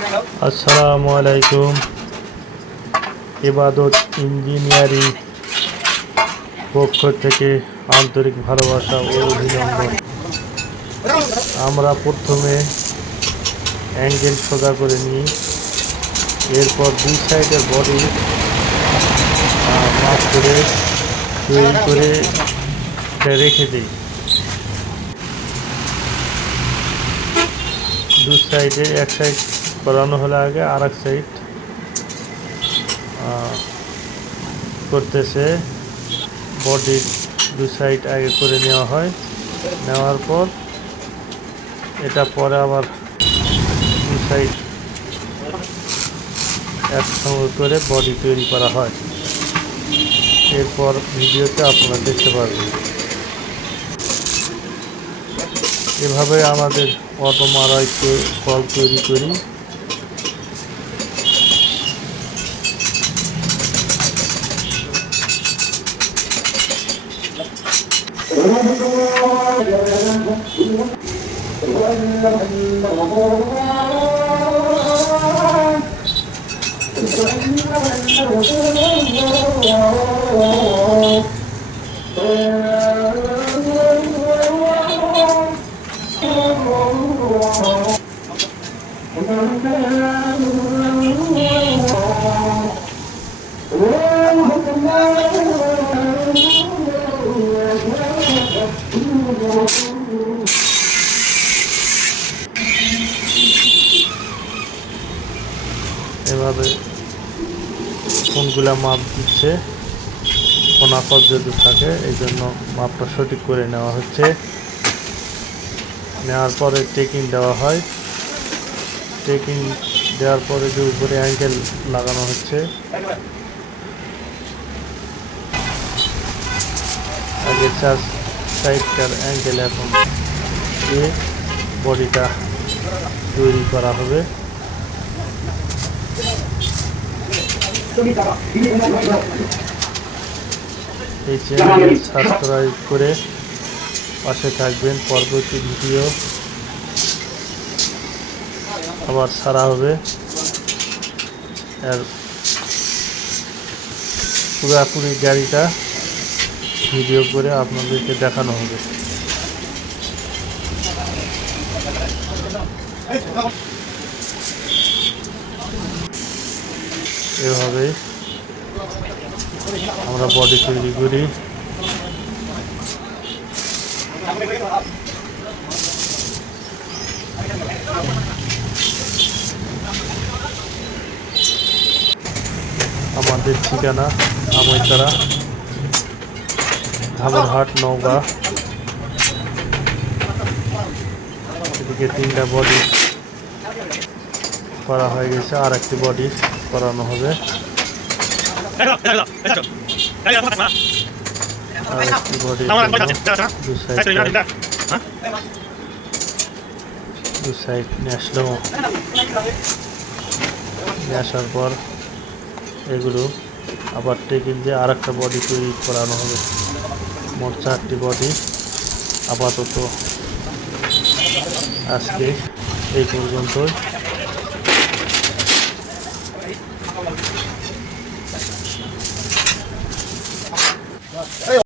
আসসালামু আলাইকুম। ইবাদত ইঞ্জিনিয়ারিং পক্ষ থেকে আন্তরিক ভালোবাসা ও অভিনন্দন। আমরা প্রথমে অ্যাঙ্গেল সোজা করে নিই, এরপর দুই সাইডের বডি মাপ করে তৈরি করে রেখে দিই। দু সাইডে এক সাইড করানো হলে আগে আর এক সাইড করতেছে। বডির দু সাইড আগে করে নেওয়া হয়, নেওয়ার পর এটা পরে আবার দু সাইড একসঙ্গে করে বডি তৈরি করা হয়। এরপর ভিডিওতে আপনারা দেখতে পারবেন। এভাবে আমাদের অটো মারাই কল তৈরি করি। এভাবে কোনগুলা মাপ দিচ্ছে, কোনাকত যদি থাকে এই জন্য মাপটা সঠিক করে নেওয়া হচ্ছে। নেওয়ার পরে টেকিং দেওয়া হয়। টেকিং দেওয়ার পরে যে উপরে অ্যাঙ্গেল লাগানো হচ্ছে, আগে চার সাইডটার অ্যাঙ্গেল এখন দিয়ে বডিটা তৈরি করা হবে। এই চ্যানেল সাবস্ক্রাইব করে পাশে থাকবেন। পরবর্তী ভিডিও আবার ছাড়া হবে, আর পুরোপুরি গাড়িটা ভিডিও করে আপনাদেরকে দেখানো হবে। এভাবে আমরা বডি তৈরি করি। আমাদের ঠিকানা আমইতারা, ধামরহাট, নওগাঁ। এদিকে তিনটা বডি করা হয়ে গেছে, আর একটি বডি করানো হবে। আর একটি বডি দু সাইড নিয়ে আসলো। নিয়ে আসার পর এগুলো আবার টেকিং দিয়ে আর একটা বডি তৈরি করানো হবে। মোট 4টি বডি। আপাতত আজকে এই পর্যন্তই।